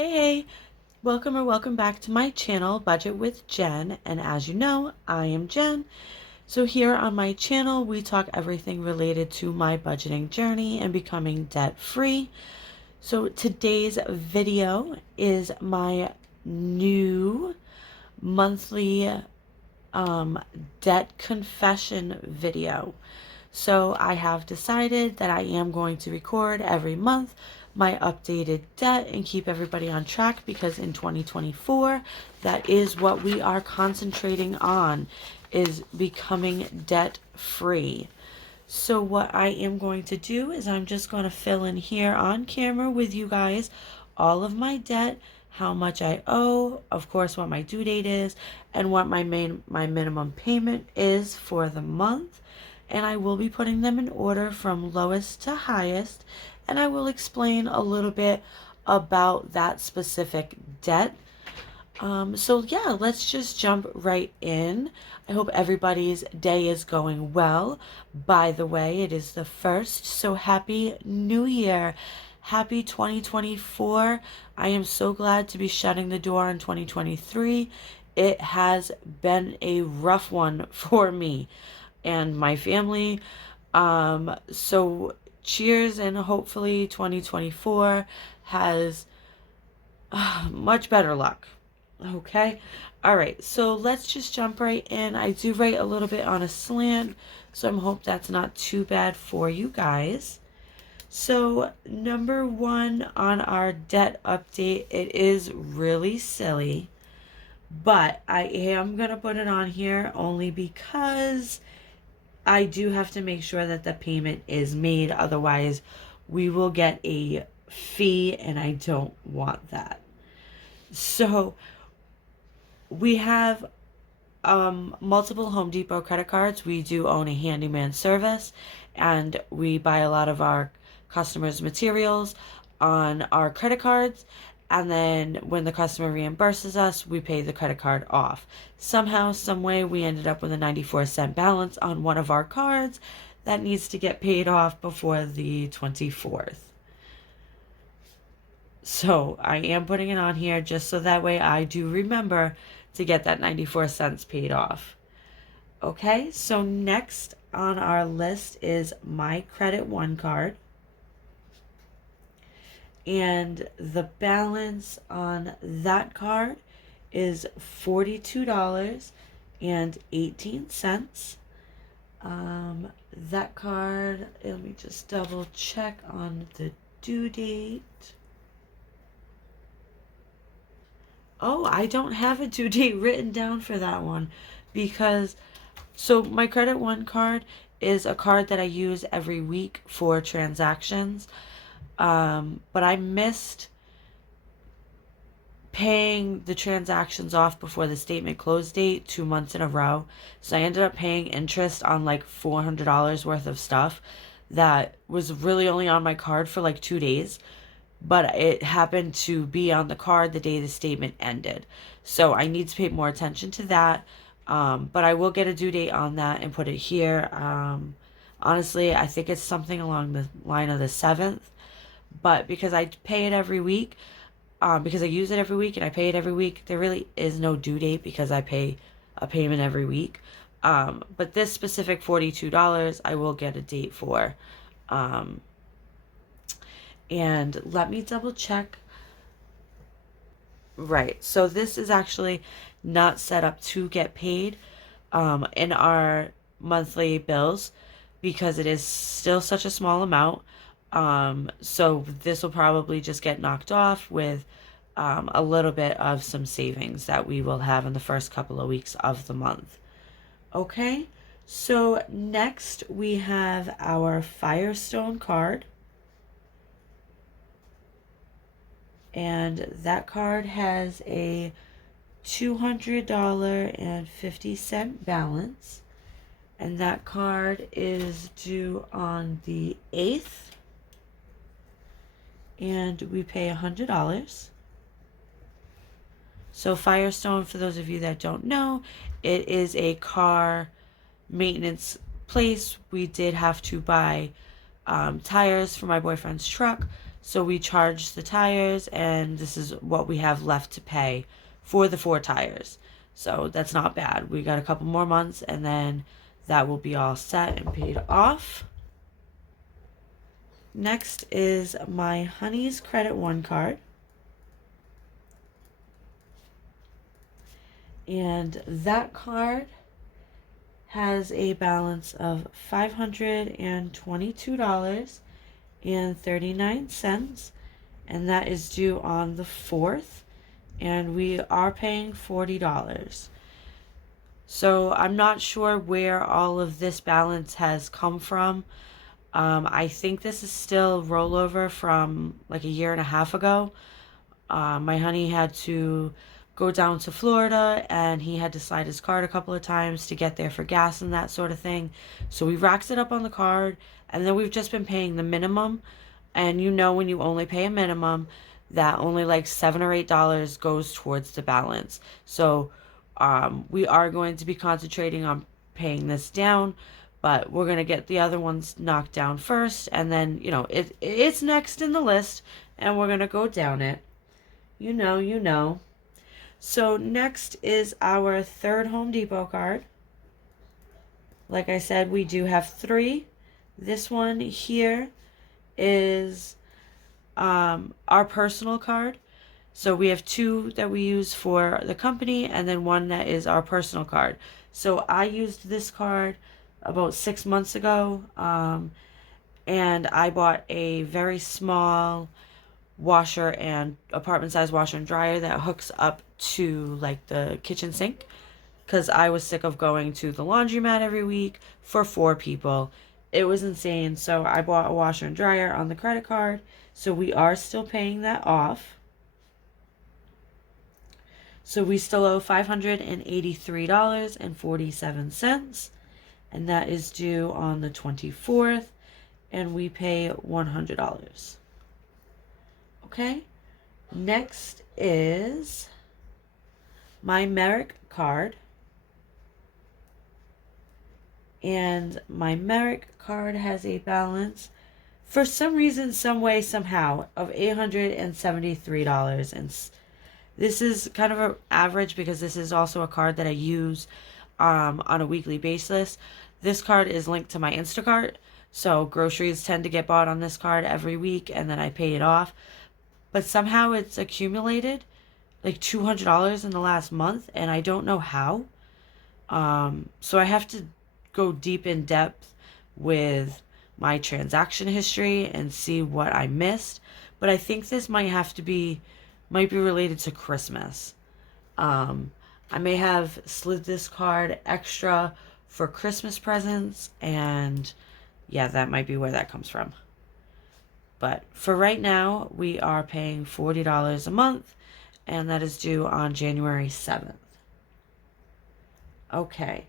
Hey, welcome back to my channel, Budget with Jen. And as you know, I am Jen. So here on my channel, we talk everything related to my budgeting journey and becoming debt free. So today's video is my new monthly debt confession video. So I have decided that I am going to record every month my updated debt and keep everybody on track, because in 2024, that is what we are concentrating on, is becoming debt free. So what I am going to do is I'm just going to fill in here on camera with you guys all of my debt, how much I owe, of course what my due date is, and what my minimum payment is for the month. And I will be putting them in order from lowest to highest, and I will explain a little bit about that specific debt. So yeah, let's just jump right in. I hope everybody's day is going well. By the way, it is the 1st, so happy new year. Happy 2024. I am so glad to be shutting the door on 2023. It has been a rough one for me and my family. So cheers, and hopefully 2024 has much better luck. Okay. All right. So let's just jump right in. I do write a little bit on a slant, so I hope that's not too bad for you guys. So number one on our debt update, it is really silly, but I am going to put it on here only because I do have to make sure that the payment is made. Otherwise, we will get a fee, and I don't want that. So we have multiple Home Depot credit cards. We do own a handyman service, and we buy a lot of our customers' materials on our credit cards. And then when the customer reimburses us, we pay the credit card off. Somehow, some way, we ended up with a 94-cent balance on one of our cards that needs to get paid off before the 24th. So I am putting it on here just so that way I do remember to get that 94 cents paid off. Okay, so next on our list is my Credit One card. And the balance on that card is $42.18. That card, let me just double check on the due date. Oh, I don't have a due date written down for that one, because so my Credit One card is a card that I use every week for transactions. But I missed paying the transactions off before the statement close date 2 months in a row. So I ended up paying interest on like $400 worth of stuff that was really only on my card for like 2 days. But it happened to be on the card the day the statement ended. So I need to pay more attention to that. But I will get a due date on that and put it here. Honestly, I think it's something along the line of the 7th. But because I pay it every week, because I use it every week and I pay it every week, there really is no due date because I pay a payment every week. But this specific $42, I will get a date for. And let me double check. Right, so this is actually not set up to get paid in our monthly bills, because it is still such a small amount. So this will probably just get knocked off with a little bit of some savings that we will have in the first couple of weeks of the month. Okay, so next we have our Firestone card. And that card has a $200.50 balance. And that card is due on the 8th. And we pay $100. So Firestone, for those of you that don't know, it is a car maintenance place. We did have to buy tires for my boyfriend's truck, So we charged the tires, and this is what we have left to pay for the 4 tires. So that's not bad. We got a couple more months, and then that will be all set and paid off. Next is my Honey's Credit One card. And that card has a balance of $522.39, and that is due on the 4th, and we are paying $40. So I'm not sure where all of this balance has come from. I think this is still rollover from like a year and a half ago. My honey had to go down to Florida, and he had to slide his card a couple of times to get there for gas and that sort of thing. So we racked it up on the card, and then we've just been paying the minimum. And you know, when you only pay a minimum, that only like $7 or $8 goes towards the balance. So we are going to be concentrating on paying this down, but we're going to get the other ones knocked down first, and then, you know, it's next in the list, and we're going to go down it. You know. So next is our 3rd Home Depot card. Like I said, we do have 3. This one here is our personal card. So we have 2 that we use for the company, and then 1 that is our personal card. So I used this card about 6 months ago, and I bought a very small washer and apartment size washer and dryer that hooks up to like the kitchen sink, because I was sick of going to the laundromat every week for 4 people. It was insane. So I bought a washer and dryer on the credit card, so we are still paying that off. So we still owe $583.47, and that is due on the 24th, and we pay $100. Okay, next is my Merrick card. And my Merrick card has a balance, for some reason, some way, somehow, of $873. And this is kind of an average, because this is also a card that I use on a weekly basis. This card is linked to my Instacart, so groceries tend to get bought on this card every week, and then I pay it off. But somehow it's accumulated like $200 in the last month, and I don't know how. So I have to go deep in depth with my transaction history and see what I missed. But I think this might be related to Christmas. I may have slid this card extra for Christmas presents, and yeah, that might be where that comes from. But for right now, we are paying $40 a month, and that is due on January 7th. Okay,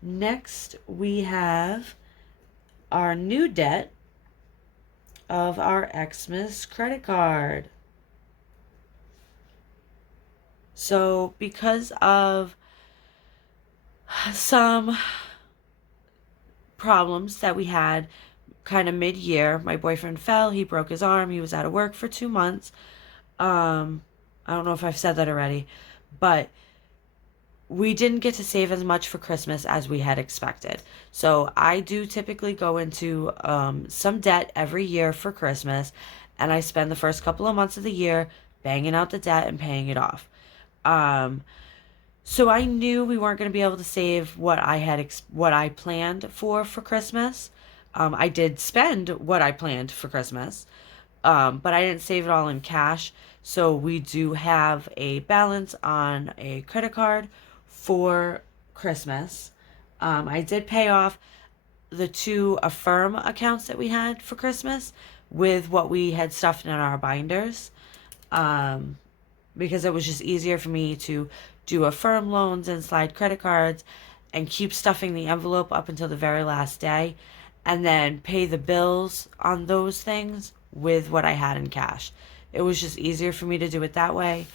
next we have our new debt of our Xmas credit card. So because of some problems that we had kind of mid-year, my boyfriend fell, he broke his arm, he was out of work for 2 months. I don't know if I've said that already, but we didn't get to save as much for Christmas as we had expected. So I do typically go into some debt every year for Christmas, and I spend the first couple of months of the year banging out the debt and paying it off. So I knew we weren't going to be able to save what I planned for Christmas. I did spend what I planned for Christmas, but I didn't save it all in cash. So we do have a balance on a credit card for Christmas. I did pay off the 2 Affirm accounts that we had for Christmas with what we had stuffed in our binders, because it was just easier for me to do Affirm loans and slide credit cards and keep stuffing the envelope up until the very last day, and then pay the bills on those things with what I had in cash. It was just easier for me to do it that way.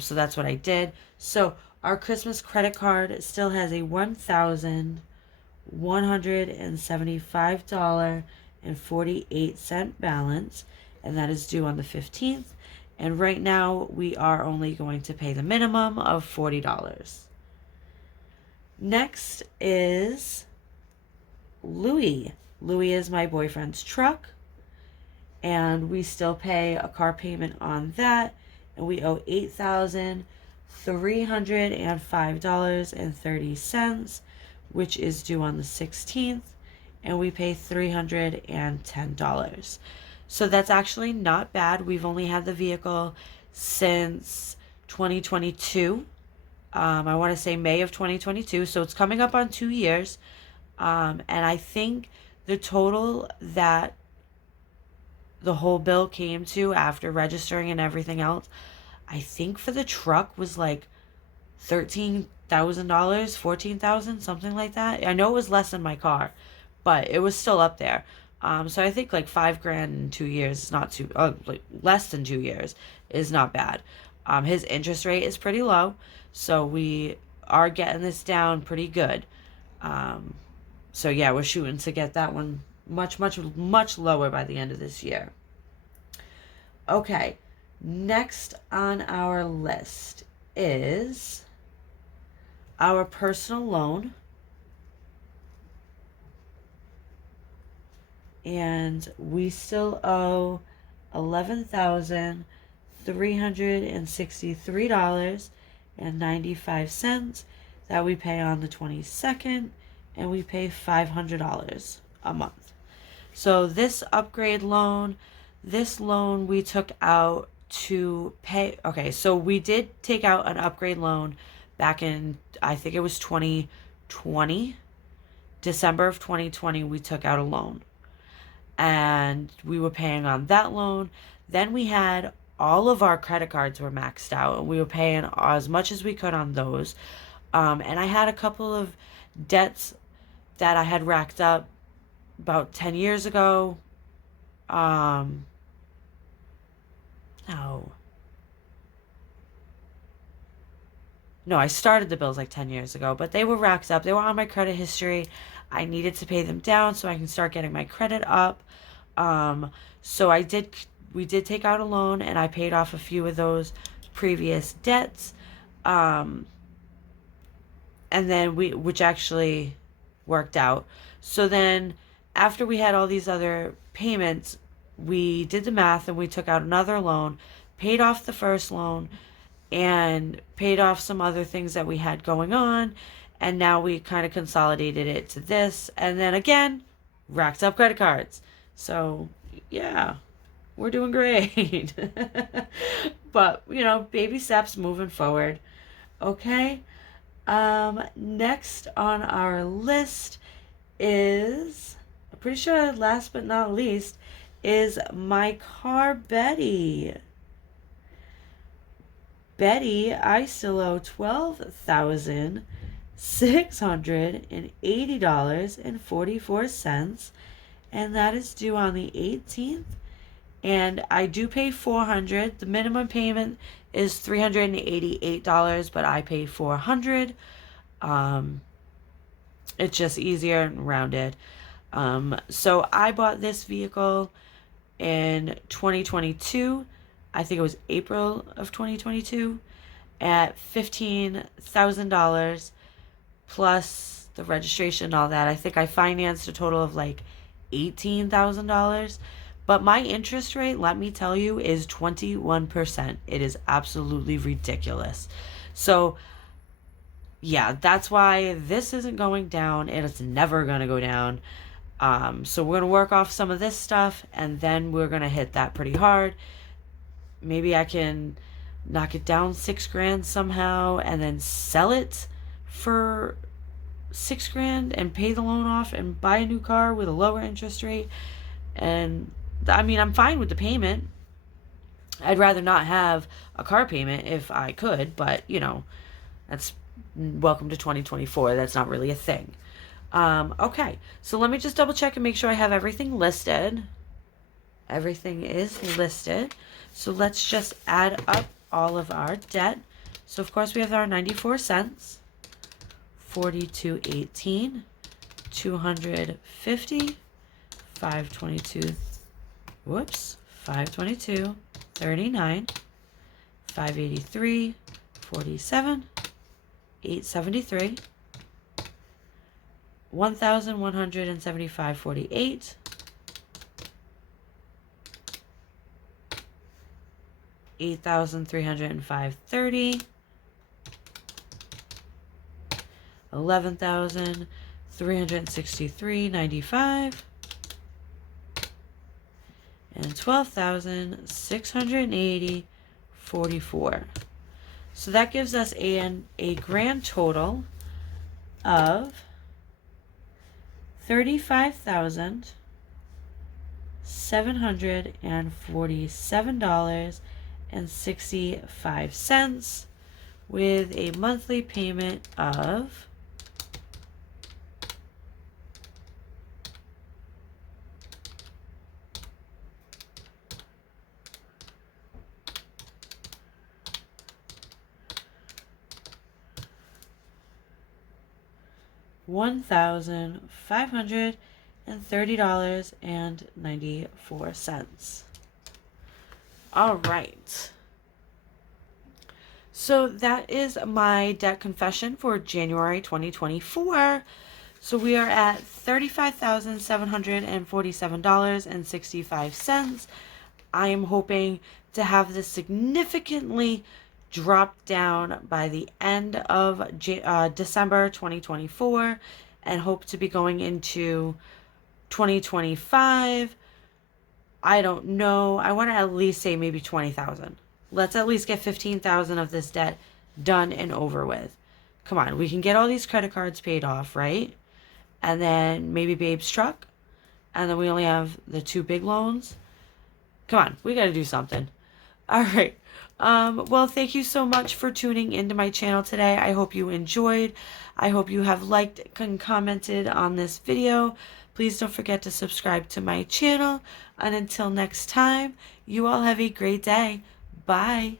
So that's what I did. So our Christmas credit card still has a $1,175.48 balance. and that is due on the 15th. And right now we are only going to pay the minimum of $40. Next is Louis. Louis is my boyfriend's truck, and we still pay a car payment on that, and we owe $8,305.30, which is due on the 16th, and we pay $310. So that's actually not bad. We've only had the vehicle since 2022. I want to say May of 2022, so it's coming up on 2 years. And I think the total that the whole bill came to after registering and everything else, I think for the truck was like $13,000, $14,000, something like that. I know it was less than my car, but it was still up there. So I think like $5,000 in 2 years is not too, like less than 2 years is not bad. His interest rate is pretty low, so we are getting this down pretty good. So yeah, we're shooting to get that one much lower by the end of this year. Okay, next on our list is our personal loan. And we still owe $11,363.95 that we pay on the 22nd, and we pay $500 a month. So this upgrade loan, this loan we took out to pay, okay, so we did take out an upgrade loan back in, I think it was 2020, December of 2020, we took out a loan. And we were paying on that loan. Then we had all of our credit cards were maxed out, and we were paying as much as we could on those. And I had a couple of debts that I had racked up about 10 years ago. No, I started the bills like 10 years ago, but they were racked up. They were on my credit history. I needed to pay them down so I can start getting my credit up. So we did take out a loan, and I paid off a few of those previous debts. And then which actually worked out. So then after we had all these other payments, we did the math and we took out another loan, paid off the first loan, and paid off some other things that we had going on. And now we kind of consolidated it to this. And then again, racked up credit cards. So, yeah, we're doing great. But, you know, baby steps moving forward. Okay. Next on our list is, I'm pretty sure last but not least, is my car, Betty. Betty, I still owe $12,680.44, and that is due on the 18th. And I do pay $400. The minimum payment is $388, but I pay $400. It's just easier and rounded. So I bought this vehicle in 2022. I think it was April of 2022 at $15,000 plus the registration and all that. I think I financed a total of like $18,000. But my interest rate, let me tell you, is 21%. It is absolutely ridiculous. So, yeah, that's why this isn't going down, and it's never going to go down. So we're going to work off some of this stuff, and then we're going to hit that pretty hard. Maybe I can knock it down $6,000 somehow, and then sell it for $6,000 and pay the loan off and buy a new car with a lower interest rate. And I mean, I'm fine with the payment. I'd rather not have a car payment if I could, but you know, that's welcome to 2024. That's not really a thing. Okay, so let me just double check and make sure I have everything listed. Everything is listed. So let's just add up all of our debt. So of course we have our 94 cents, 42.18, 250, 522, whoops, 522, 39, 583, 47, 873, 1,175.48, 8,305.30, 11,363.95, and 12,680.44. So that gives us a grand total of $35,747.65 with a monthly payment of $1,530.94. All right. So that is my debt confession for January 2024. So we are at $35,747.65. I am hoping to have this significantly drop down by the end of December 2024 and hope to be going into 2025. I don't know. I want to at least say maybe 20,000. Let's at least get 15,000 of this debt done and over with. Come on, we can get all these credit cards paid off, right? And then maybe Babe's truck. And then we only have the 2 big loans. Come on, we got to do something. All right. Well, thank you so much for tuning into my channel today. I hope you enjoyed. I hope you have liked and commented on this video. Please don't forget to subscribe to my channel. And until next time, you all have a great day. Bye.